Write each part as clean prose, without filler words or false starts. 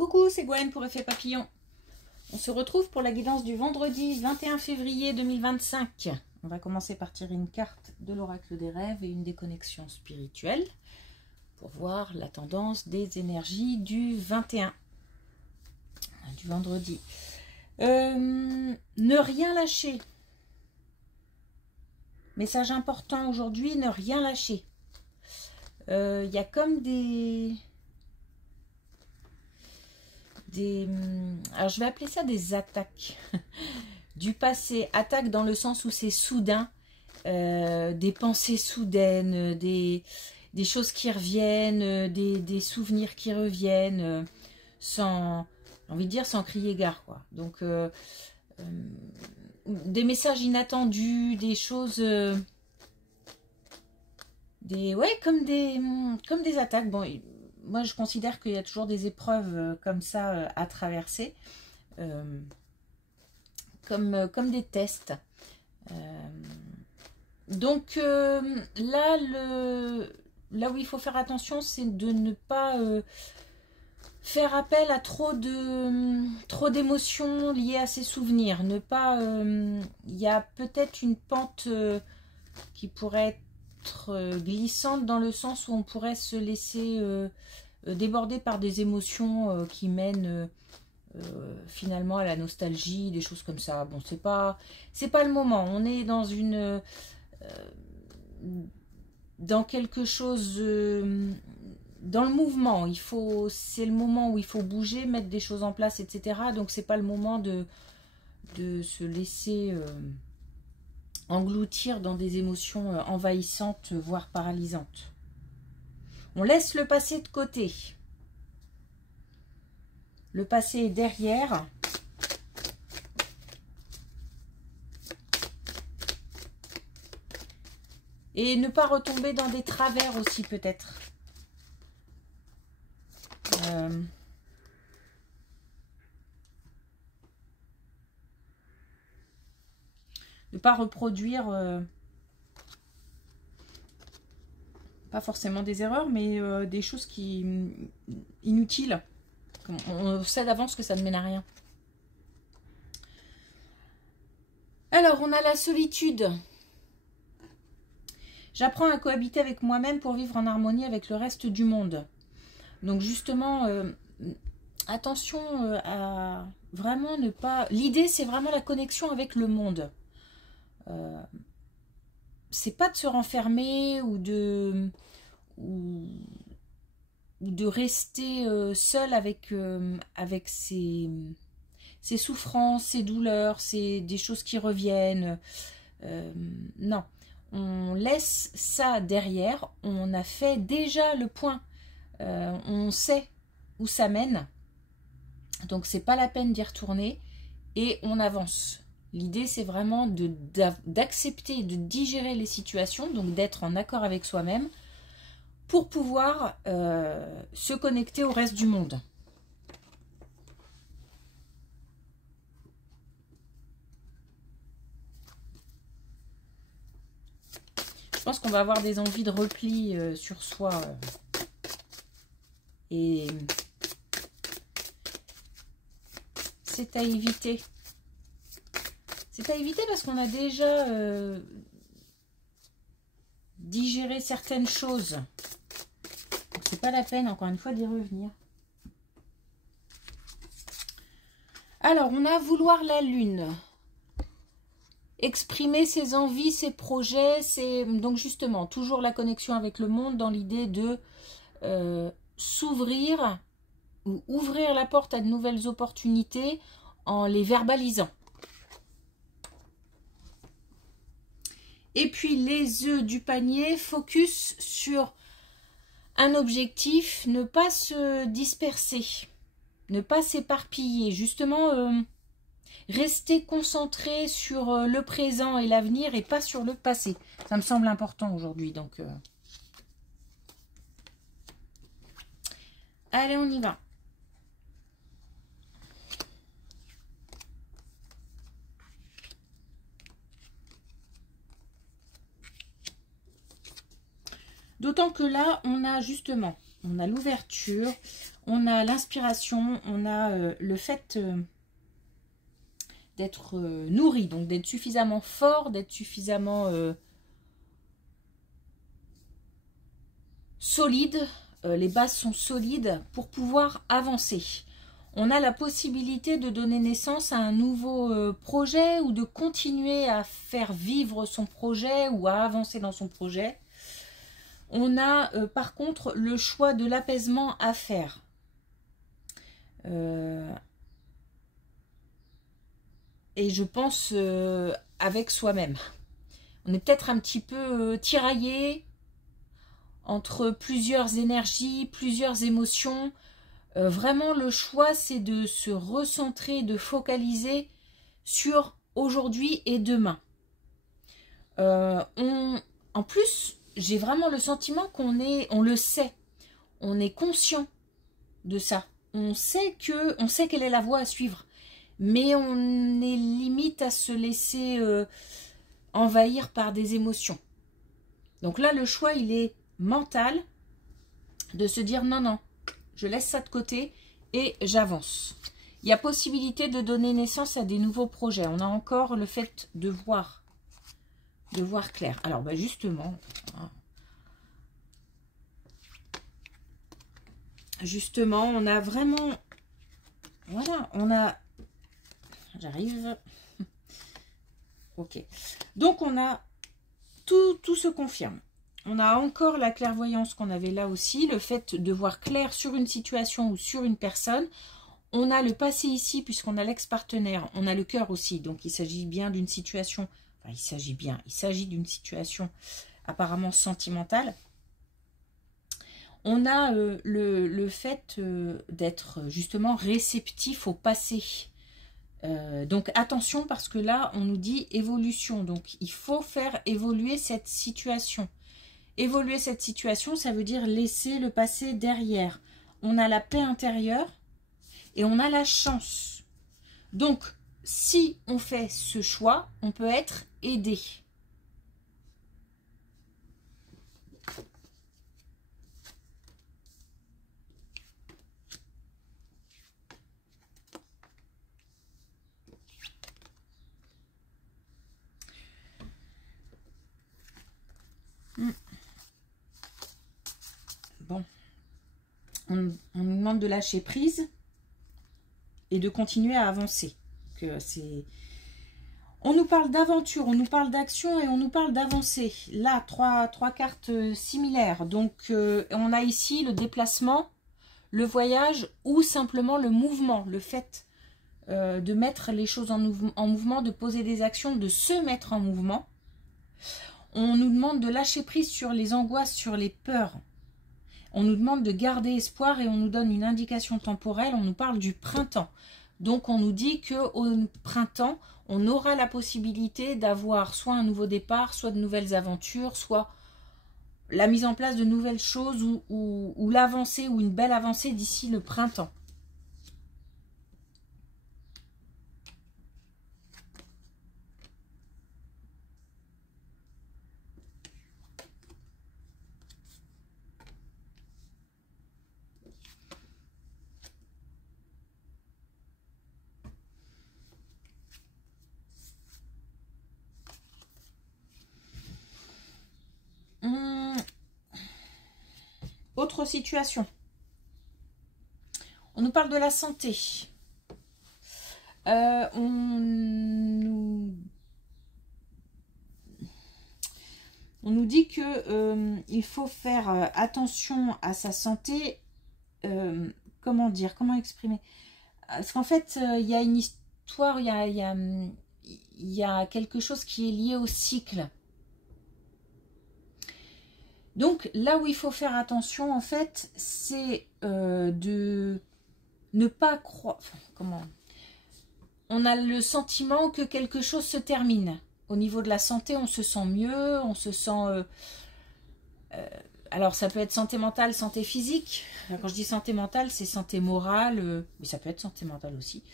Coucou, c'est Gwen pour Effet Papillon. On se retrouve pour la guidance du vendredi 21 février 2025. On va commencer par tirer une carte de l'oracle des rêves et une des connexions spirituelles pour voir la tendance des énergies du 21, du vendredi. Ne rien lâcher. Message important aujourd'hui, ne rien lâcher. Il y a comme alors je vais appeler ça des attaques du passé. Attaques dans le sens où c'est soudain, des pensées soudaines, des choses qui reviennent, des souvenirs qui reviennent, sans, j'ai envie de dire, sans crier gare, quoi. Donc des messages inattendus, des choses, comme des attaques. Bon, moi je considère qu'il y a toujours des épreuves comme ça à traverser, comme des tests. Donc là où il faut faire attention, c'est de ne pas faire appel à trop d'émotions liées à ces souvenirs. Ne pas, il y a peut-être une pente qui pourrait être glissante dans le sens où on pourrait se laisser déborder par des émotions qui mènent finalement à la nostalgie, des choses comme ça. Bon, c'est pas le moment. On est dans dans quelque chose, dans le mouvement. C'est le moment où il faut bouger, mettre des choses en place, etc. Donc c'est pas le moment de se laisser engloutir dans des émotions envahissantes, voire paralysantes. On laisse le passé de côté. Le passé est derrière. Et ne pas retomber dans des travers aussi, peut-être. Ne pas reproduire, pas forcément des erreurs, mais des choses inutiles. On sait d'avance que ça ne mène à rien. Alors, on a la solitude. J'apprends à cohabiter avec moi-même pour vivre en harmonie avec le reste du monde. Donc justement, attention à vraiment ne pas... L'idée, c'est vraiment la connexion avec le monde. C'est pas de se renfermer ou de rester seul avec ses souffrances, ses douleurs, des choses qui reviennent. Non, on laisse ça derrière. On a fait déjà le point. On sait où ça mène. Donc c'est pas la peine d'y retourner. Et on avance. L'idée, c'est vraiment d'accepter, de digérer les situations, donc d'être en accord avec soi-même pour pouvoir se connecter au reste du monde. Je pense qu'on va avoir des envies de repli sur soi. Et c'est à éviter. C'est à éviter parce qu'on a déjà digéré certaines choses. Donc c'est pas la peine, encore une fois, d'y revenir. Alors, on a vouloir la lune. Exprimer ses envies, ses projets, donc justement, toujours la connexion avec le monde dans l'idée de s'ouvrir ou ouvrir la porte à de nouvelles opportunités en les verbalisant. Et puis les œufs du panier, focus sur un objectif, ne pas se disperser, ne pas s'éparpiller, justement rester concentré sur le présent et l'avenir et pas sur le passé. Ça me semble important aujourd'hui, donc allez, on y va. D'autant que là, on a justement on a l'ouverture, on a l'inspiration, on a le fait d'être nourri, donc d'être suffisamment fort, d'être suffisamment solide. Les bases sont solides pour pouvoir avancer. On a la possibilité de donner naissance à un nouveau projet ou de continuer à faire vivre son projet ou à avancer dans son projet. On a par contre le choix de l'apaisement à faire. Et je pense avec soi-même. On est peut-être un petit peu tiraillé entre plusieurs énergies, plusieurs émotions. Vraiment, le choix, c'est de se recentrer, de focaliser sur aujourd'hui et demain. En plus, j'ai vraiment le sentiment on le sait, on est conscient de ça. On sait quelle est la voie à suivre, mais on est limite à se laisser envahir par des émotions. Donc là, le choix, il est mental, de se dire non, non, je laisse ça de côté et j'avance. Il y a possibilité de donner naissance à des nouveaux projets. On a encore le fait de voir clair. Alors, bah justement, on a vraiment, voilà, on a, j'arrive, ok. Donc, on a, tout se confirme. On a encore la clairvoyance qu'on avait là aussi, le fait de voir clair sur une situation ou sur une personne. On a le passé ici, puisqu'on a l'ex-partenaire. On a le cœur aussi, donc il s'agit bien d'une situation, enfin il s'agit d'une situation apparemment sentimentale. On a le fait d'être justement réceptif au passé. Donc attention, parce que là, on nous dit évolution. Donc il faut faire évoluer cette situation. Évoluer cette situation, ça veut dire laisser le passé derrière. On a la paix intérieure et on a la chance. Donc, si on fait ce choix, on peut être aidé. Bon, on nous demande de lâcher prise et de continuer à avancer. On nous parle d'aventure, on nous parle d'action et on nous parle d'avancer. Là, trois cartes similaires. Donc, on a ici le déplacement, le voyage ou simplement le mouvement, le fait de mettre les choses en mouvement, de poser des actions, de se mettre en mouvement. On nous demande de lâcher prise sur les angoisses, sur les peurs. On nous demande de garder espoir et on nous donne une indication temporelle. On nous parle du printemps. Donc, on nous dit qu'au printemps, on aura la possibilité d'avoir soit un nouveau départ, soit de nouvelles aventures, soit la mise en place de nouvelles choses ou l'avancée ou une belle avancée d'ici le printemps. Autre situation. On nous parle de la santé. On nous dit que il faut faire attention à sa santé. Comment dire, comment exprimer? Parce qu'en fait, il y a une histoire, il y a quelque chose qui est lié au cycle. Donc, là où il faut faire attention, en fait, c'est de ne pas croire... Enfin, comment... On a le sentiment que quelque chose se termine. Au niveau de la santé, on se sent mieux, on se sent... alors, ça peut être santé mentale, santé physique. Quand je dis santé mentale, c'est santé morale, mais ça peut être santé mentale aussi.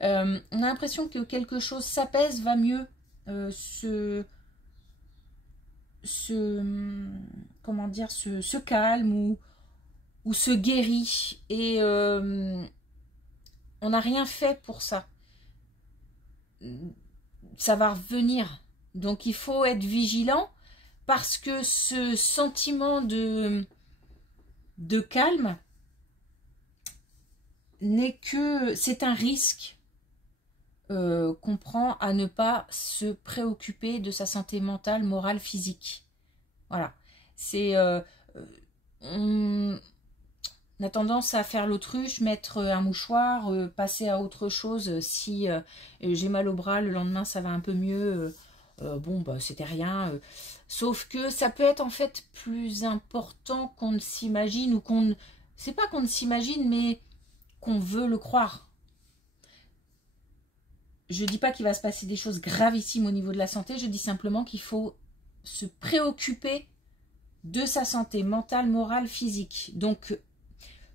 On a l'impression que quelque chose s'apaise, va mieux, comment dire, se calme ou se guérit et on n'a rien fait pour ça. Ça va revenir. Donc il faut être vigilant parce que ce sentiment de calme n'est que... c'est un risque qu'on prend à ne pas se préoccuper de sa santé mentale, morale, physique. Voilà. C'est... on a tendance à faire l'autruche, mettre un mouchoir, passer à autre chose. Si j'ai mal au bras, le lendemain ça va un peu mieux. Bon, bah, c'était rien. Sauf que ça peut être en fait plus important qu'on ne s'imagine ou qu'on... c'est pas qu'on ne s'imagine, mais qu'on veut le croire. Je dis pas qu'il va se passer des choses gravissimes au niveau de la santé, je dis simplement qu'il faut se préoccuper de sa santé mentale, morale, physique. Donc,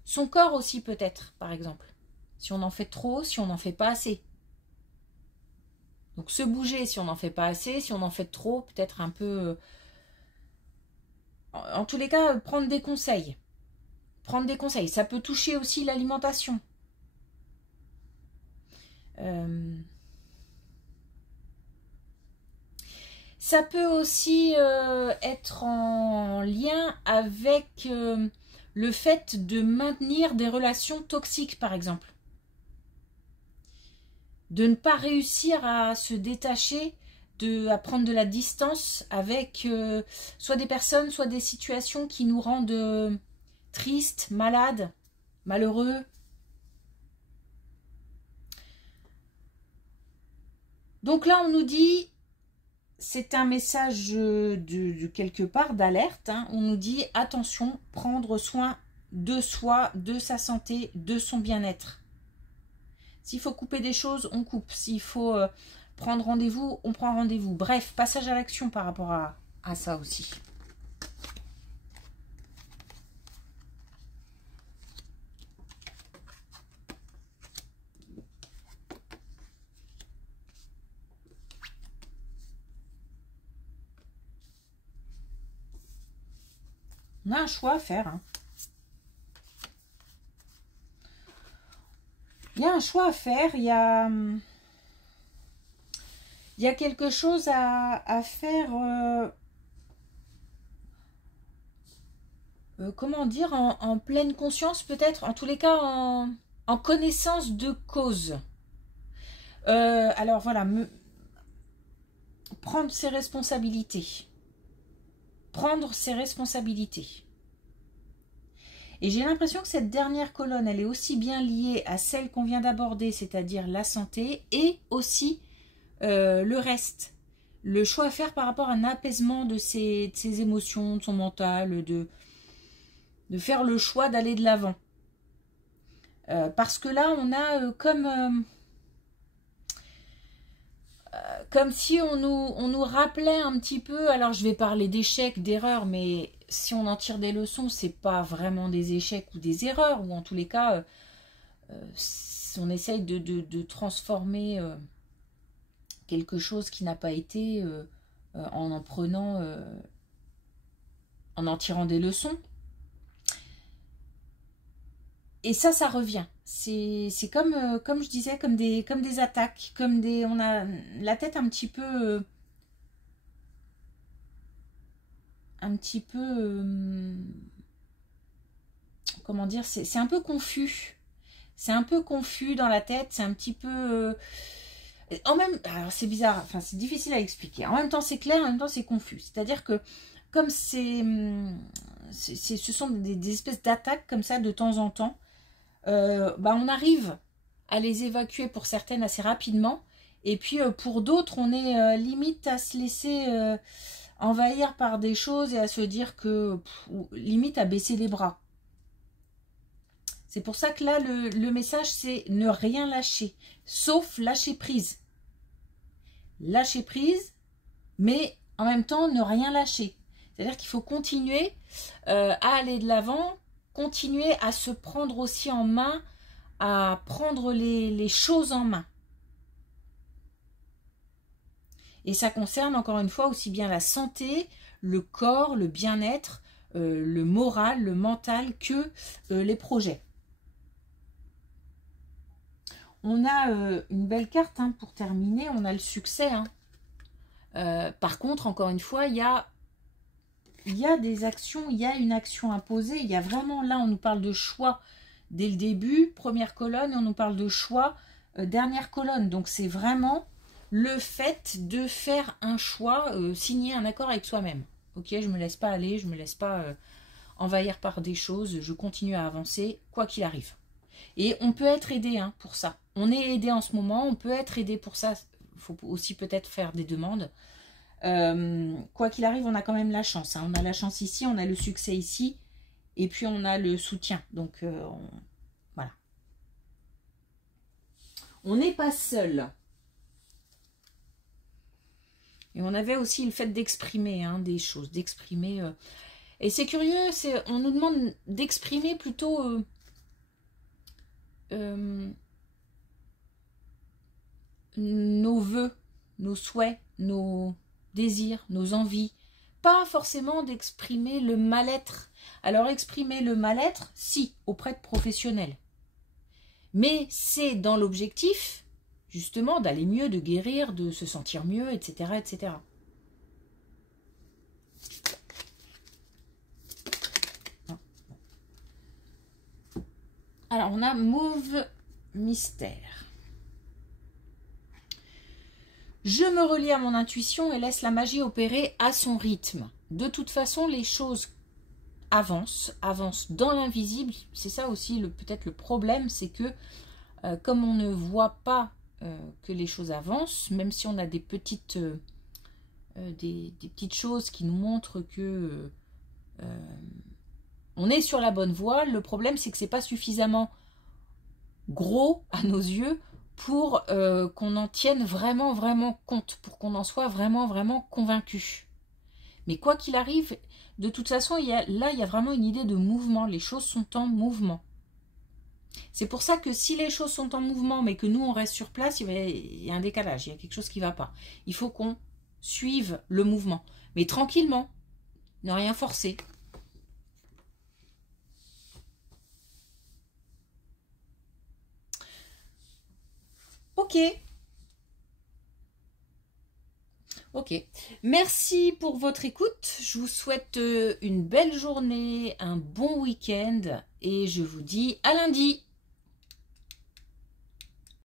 son corps aussi peut-être, par exemple. Si on en fait trop, si on n'en fait pas assez. Donc, se bouger si on n'en fait pas assez, si on en fait trop, peut-être un peu... En tous les cas, prendre des conseils. Prendre des conseils. Ça peut toucher aussi l'alimentation. Ça peut aussi être en lien avec le fait de maintenir des relations toxiques, par exemple. De ne pas réussir à se détacher, à prendre de la distance avec soit des personnes, soit des situations qui nous rendent tristes, malades, malheureux. Donc là, on nous dit... c'est un message de quelque part d'alerte. Hein. On nous dit attention, prendre soin de soi, de sa santé, de son bien-être. S'il faut couper des choses, on coupe. S'il faut prendre rendez-vous, on prend rendez-vous. Bref, passage à l'action par rapport à ça aussi. On a un choix à faire. Hein. Il y a un choix à faire. Il y a quelque chose à faire. Comment dire, en pleine conscience peut-être. En tous les cas, en connaissance de cause. Alors voilà, prendre ses responsabilités. Prendre ses responsabilités. Et j'ai l'impression que cette dernière colonne, elle est aussi bien liée à celle qu'on vient d'aborder, c'est-à-dire la santé, et aussi le reste. Le choix à faire par rapport à un apaisement de ses émotions, de son mental, de faire le choix d'aller de l'avant. Parce que là, on a comme si on nous rappelait un petit peu, alors je vais parler d'échecs, d'erreurs, mais si on en tire des leçons, c'est pas vraiment des échecs ou des erreurs, ou en tous les cas, on essaye de transformer quelque chose qui n'a pas été en prenant, en tirant des leçons. Et ça revient. C'est comme je disais, comme des attaques, on a la tête un petit peu comment dire, c'est un peu confus. C'est un peu confus dans la tête, c'est un petit peu alors c'est bizarre, enfin c'est difficile à expliquer. En même temps c'est clair, en même temps c'est confus. C'est-à-dire que comme ce sont des espèces d'attaques comme ça de temps en temps, on arrive à les évacuer pour certaines assez rapidement, et puis pour d'autres on est limite à se laisser envahir par des choses et à se dire que limite à baisser les bras. C'est pour ça que là le message c'est ne rien lâcher, sauf lâcher prise. Lâcher prise, mais en même temps ne rien lâcher. C'est-à-dire qu'il faut continuer à aller de l'avant, continuer à se prendre aussi en main, à prendre les choses en main. Et ça concerne encore une fois aussi bien la santé, le corps, le bien-être, le moral, le mental que les projets. On a une belle carte hein, pour terminer, on a le succès. Hein. Par contre, encore une fois, il y a des actions, il y a une action imposée. Il y a vraiment, là, on nous parle de choix dès le début, première colonne, et on nous parle de choix, dernière colonne. Donc, c'est vraiment le fait de faire un choix, signer un accord avec soi-même. Ok, je ne me laisse pas aller, je ne me laisse pas envahir par des choses, je continue à avancer, quoi qu'il arrive. Et on peut être aidé hein, pour ça. On est aidé en ce moment, on peut être aidé pour ça. Il faut aussi peut-être faire des demandes. Quoi qu'il arrive, on a quand même la chance. Hein. On a la chance ici, on a le succès ici. Et puis on a le soutien. Donc voilà. On n'est pas seul. Et on avait aussi le fait d'exprimer hein, des choses. D'exprimer. Et c'est curieux, on nous demande d'exprimer plutôt... nos vœux, nos souhaits, nos désirs, nos envies. Pas forcément d'exprimer le mal-être. Alors exprimer le mal-être, si, auprès de professionnels. Mais c'est dans l'objectif, justement, d'aller mieux, de guérir, de se sentir mieux, etc. etc. Alors, on a Mauve Mystère. Je me relie à mon intuition et laisse la magie opérer à son rythme. De toute façon, les choses avancent dans l'invisible. C'est ça aussi peut-être le problème, c'est que comme on ne voit pas que les choses avancent, même si on a des petites choses qui nous montrent que on est sur la bonne voie, le problème c'est que c'est pas suffisamment gros à nos yeux pour qu'on en tienne vraiment compte, pour qu'on en soit vraiment convaincu. Mais quoi qu'il arrive, de toute façon, il y a vraiment une idée de mouvement. Les choses sont en mouvement. C'est pour ça que si les choses sont en mouvement, mais que nous, on reste sur place, il y a un décalage, il y a quelque chose qui ne va pas. Il faut qu'on suive le mouvement. Mais tranquillement, ne rien forcer. Ok. Ok. Merci pour votre écoute. Je vous souhaite une belle journée, un bon week-end et je vous dis à lundi.